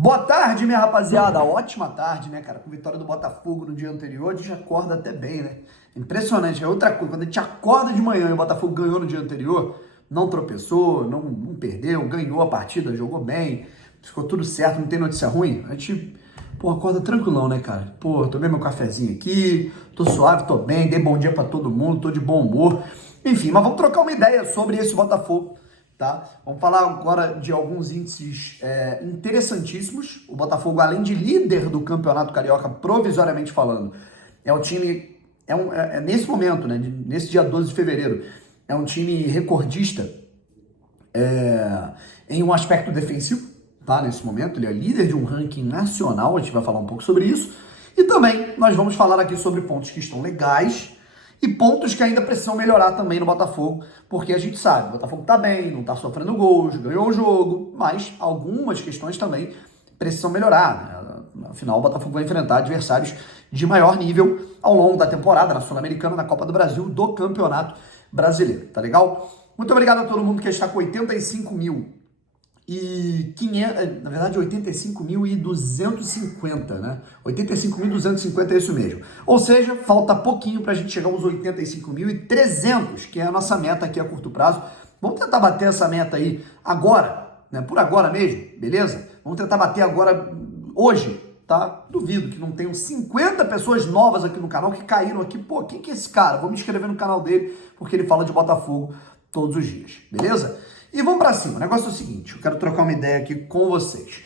Boa tarde, minha rapaziada. Ótima tarde, né, cara? Com vitória do Botafogo no dia anterior, a gente acorda até bem, né? Impressionante. É outra coisa. Quando a gente acorda de manhã e o Botafogo ganhou no dia anterior, não tropeçou, não perdeu, ganhou a partida, jogou bem, ficou tudo certo, não tem notícia ruim. A gente, pô, acorda tranquilão, né, cara? Pô, tomei meu cafezinho aqui, tô suave, tô bem, dei bom dia pra todo mundo, tô de bom humor. Enfim, mas vamos trocar uma ideia sobre esse Botafogo. Tá? Vamos falar agora de alguns índices interessantíssimos. O Botafogo, além de líder do Campeonato Carioca, provisoriamente falando, é um time, nesse momento, né, nesse dia 12 de fevereiro, é um time recordista em um aspecto defensivo, tá? Nesse momento, ele é líder de um ranking nacional, a gente vai falar um pouco sobre isso. E também nós vamos falar aqui sobre pontos que estão legais e pontos que ainda precisam melhorar também no Botafogo, porque a gente sabe, o Botafogo tá bem, não tá sofrendo gols, ganhou o jogo, mas algumas questões também precisam melhorar, né? Afinal, o Botafogo vai enfrentar adversários de maior nível ao longo da temporada, na Sul-Americana, na Copa do Brasil, do Campeonato Brasileiro, tá legal? Muito obrigado a todo mundo que está com 85.500, na verdade 85.250, né? 85.250 é isso mesmo. Ou seja, falta pouquinho para a gente chegar aos 85.300, que é a nossa meta aqui a curto prazo. Vamos tentar bater essa meta aí agora, né? Por agora mesmo, beleza? Vamos tentar bater agora, hoje, tá? Duvido que não tenham 50 pessoas novas aqui no canal que caíram aqui. Pô, quem que é esse cara? Vou me inscrever no canal dele, porque ele fala de Botafogo todos os dias, beleza? E vamos pra cima. O negócio é o seguinte, eu quero trocar uma ideia aqui com vocês.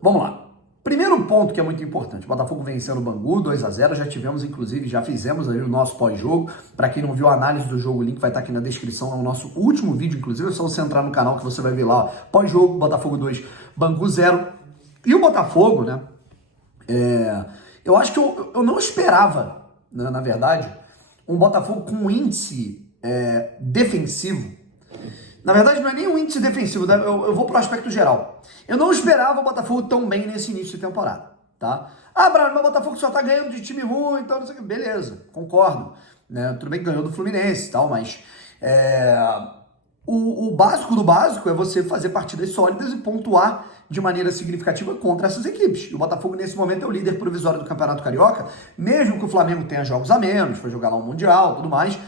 Vamos lá. Primeiro ponto que é muito importante, o Botafogo vencendo o Bangu, 2-0, já tivemos, inclusive, já fizemos aí o nosso pós-jogo. Para quem não viu a análise do jogo, o link vai estar aqui na descrição, é o nosso último vídeo, inclusive, é só você entrar no canal que você vai ver lá, pós-jogo, Botafogo 2, Bangu 0. E o Botafogo, né, eu acho que eu não esperava, né, na verdade, um Botafogo com um índice defensivo. Na verdade, não é nem um índice defensivo, eu vou pro aspecto geral. Eu não esperava o Botafogo tão bem nesse início de temporada, tá? Ah, Bruno, mas o Botafogo só tá ganhando de time ruim, então não sei o que. Beleza, concordo. Né? Tudo bem que ganhou do Fluminense e tal, mas o básico do básico é você fazer partidas sólidas e pontuar de maneira significativa contra essas equipes. E o Botafogo, nesse momento, é o líder provisório do Campeonato Carioca, mesmo que o Flamengo tenha jogos a menos, foi jogar lá um Mundial e tudo mais.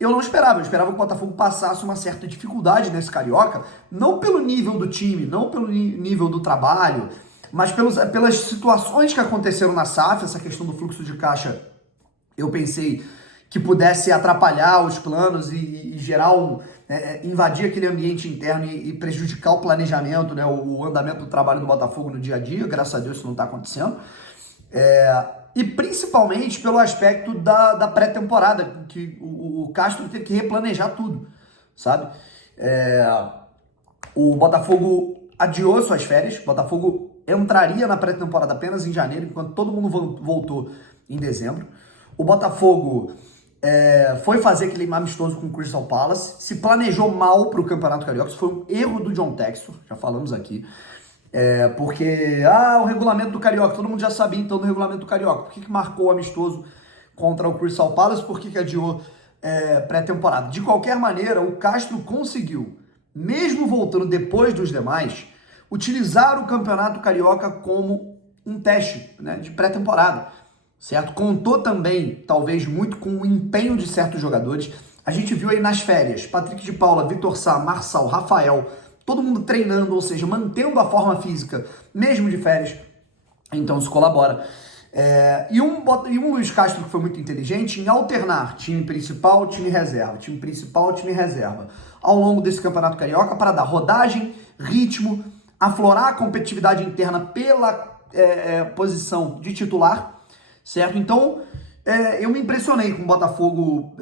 Eu não esperava, eu esperava que o Botafogo passasse uma certa dificuldade nesse Carioca, não pelo nível do time, não pelo nível do trabalho, mas pelas situações que aconteceram na SAF, essa questão do fluxo de caixa, eu pensei que pudesse atrapalhar os planos e gerar invadir aquele ambiente interno e prejudicar o planejamento, né, o andamento do trabalho do Botafogo no dia a dia. Graças a Deus isso não está acontecendo. E principalmente pelo aspecto da pré-temporada, que o Castro teve que replanejar tudo, sabe? O Botafogo adiou suas férias, o Botafogo entraria na pré-temporada apenas em janeiro, enquanto todo mundo voltou em dezembro. O Botafogo foi fazer aquele amistoso com o Crystal Palace, se planejou mal para o Campeonato Carioca, isso foi um erro do John Textor, já falamos aqui. Porque o regulamento do Carioca, todo mundo já sabia então do regulamento do Carioca. Por que marcou o amistoso contra o Crystal Palace? Por que adiou pré-temporada? De qualquer maneira, o Castro conseguiu, mesmo voltando depois dos demais, utilizar o Campeonato Carioca como um teste, né, de pré-temporada, certo? Contou também, talvez muito, com o empenho de certos jogadores. A gente viu aí nas férias, Patrick de Paula, Vitor Sá, Marçal, Rafael, todo mundo treinando, ou seja, mantendo a forma física, mesmo de férias, então isso colabora. E um Luiz Castro que foi muito inteligente em alternar time principal, time reserva, time principal, time reserva, ao longo desse Campeonato Carioca, para dar rodagem, ritmo, aflorar a competitividade interna pela posição de titular, certo? Então, eu me impressionei com o Botafogo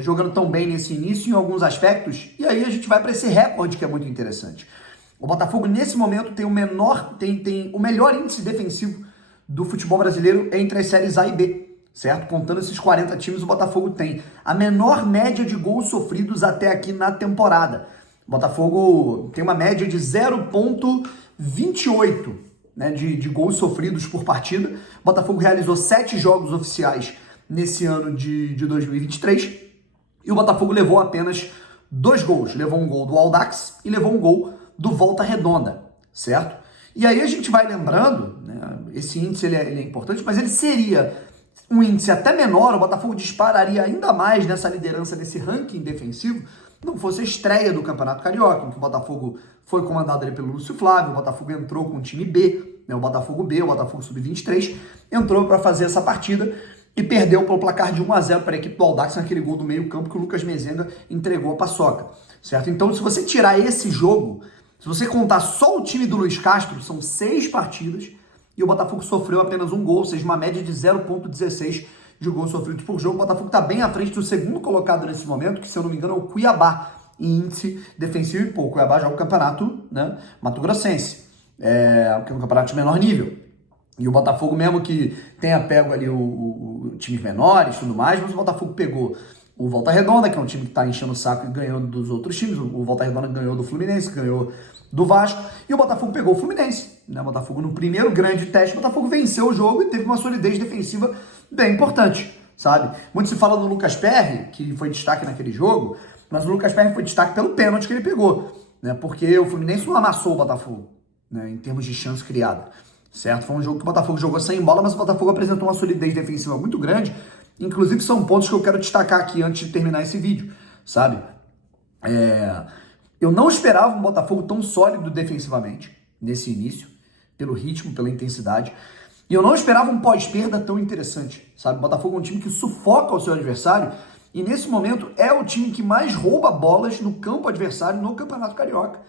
jogando tão bem nesse início em alguns aspectos, e aí a gente vai para esse recorde que é muito interessante. O Botafogo, nesse momento, tem o melhor índice defensivo do futebol brasileiro entre as séries A e B, certo? Contando esses 40 times, o Botafogo tem a menor média de gols sofridos até aqui na temporada. O Botafogo tem uma média de 0,28, né, de gols sofridos por partida. O Botafogo realizou 7 jogos oficiais nesse ano de 2023 e o Botafogo levou apenas 2 gols. Levou um gol do Audax e levou um gol do Volta Redonda, certo? E aí a gente vai lembrando, né, esse índice ele é importante, mas ele seria um índice até menor, o Botafogo dispararia ainda mais nessa liderança, nesse ranking defensivo, não fosse a estreia do Campeonato Carioca, em que o Botafogo foi comandado ali pelo Lúcio Flávio, o Botafogo entrou com o time B, né, o Botafogo B, o Botafogo Sub-23, entrou para fazer essa partida e perdeu pelo placar de 1-0 para a equipe do Audax naquele gol do meio campo que o Lucas Mezenga entregou a paçoca, certo? Então, se você tirar esse jogo, se você contar só o time do Luiz Castro, são 6 partidas e o Botafogo sofreu apenas um gol, ou seja, uma média de 0,16 de gols sofridos por jogo. O Botafogo está bem à frente do segundo colocado nesse momento, que, se eu não me engano, é o Cuiabá, em índice defensivo. E pô, o Cuiabá joga o campeonato, né, Mato Grossense, que é um campeonato de menor nível. E o Botafogo, mesmo que tenha pego ali o times menores e tudo mais, mas o Botafogo pegou o Volta Redonda, que é um time que está enchendo o saco e ganhando dos outros times. O Volta Redonda ganhou do Fluminense, ganhou do Vasco, e o Botafogo pegou o Fluminense, né? O Botafogo, no primeiro grande teste, o Botafogo venceu o jogo e teve uma solidez defensiva bem importante, sabe? Muito se fala do Lucas Perry, que foi destaque naquele jogo, mas o Lucas Perry foi destaque pelo pênalti que ele pegou, né? Porque o Fluminense não amassou o Botafogo, né, em termos de chance criada, certo? Foi um jogo que o Botafogo jogou sem bola, mas o Botafogo apresentou uma solidez defensiva muito grande. Inclusive, são pontos que eu quero destacar aqui antes de terminar esse vídeo, sabe? Eu não esperava um Botafogo tão sólido defensivamente nesse início, pelo ritmo, pela intensidade. E eu não esperava um pós-perda tão interessante, sabe? O Botafogo é um time que sufoca o seu adversário e, nesse momento, é o time que mais rouba bolas no campo adversário no Campeonato Carioca,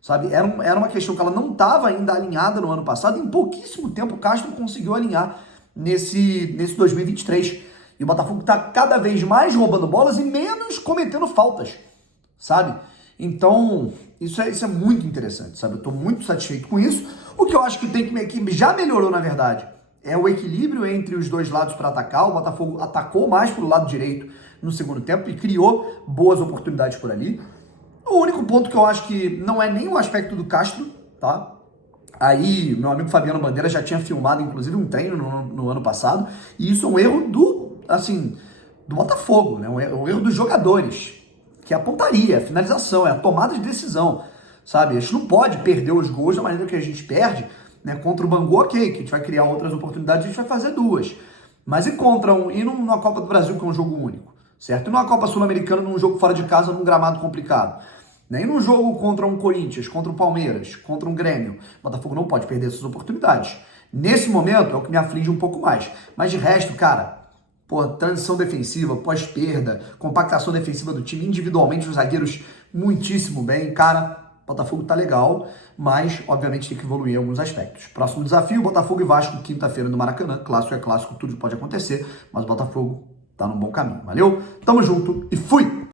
sabe? Era uma questão que ela não estava ainda alinhada no ano passado. Em pouquíssimo tempo, o Castro conseguiu alinhar nesse 2023. E o Botafogo está cada vez mais roubando bolas e menos cometendo faltas, sabe? Então, isso é muito interessante, sabe? Eu estou muito satisfeito com isso. O que eu acho que já melhorou, na verdade, é o equilíbrio entre os dois lados para atacar. O Botafogo atacou mais para o lado direito no segundo tempo e criou boas oportunidades por ali. O único ponto que eu acho que não é nem o aspecto do Castro, tá? Aí, meu amigo Fabiano Bandeira já tinha filmado, inclusive, um treino no ano passado, e isso é um erro do Botafogo, né? Um erro dos jogadores, que é a pontaria, a finalização, é a tomada de decisão, sabe? A gente não pode perder os gols da maneira que a gente perde, né? Contra o Bangu, ok, que a gente vai criar outras oportunidades, a gente vai fazer 2. Mas e numa Copa do Brasil, que é um jogo único, certo? E numa Copa Sul-Americana, num jogo fora de casa, num gramado complicado. Nem num jogo contra um Corinthians, contra um Palmeiras, contra um Grêmio. O Botafogo não pode perder essas oportunidades. Nesse momento, é o que me aflige um pouco mais. Mas de resto, cara, pô, transição defensiva, pós-perda, compactação defensiva do time, individualmente os zagueiros muitíssimo bem. Cara, o Botafogo tá legal, mas obviamente tem que evoluir em alguns aspectos. Próximo desafio, Botafogo e Vasco, quinta-feira no Maracanã. Clássico é clássico, tudo pode acontecer, mas o Botafogo tá num bom caminho. Valeu? Tamo junto e fui!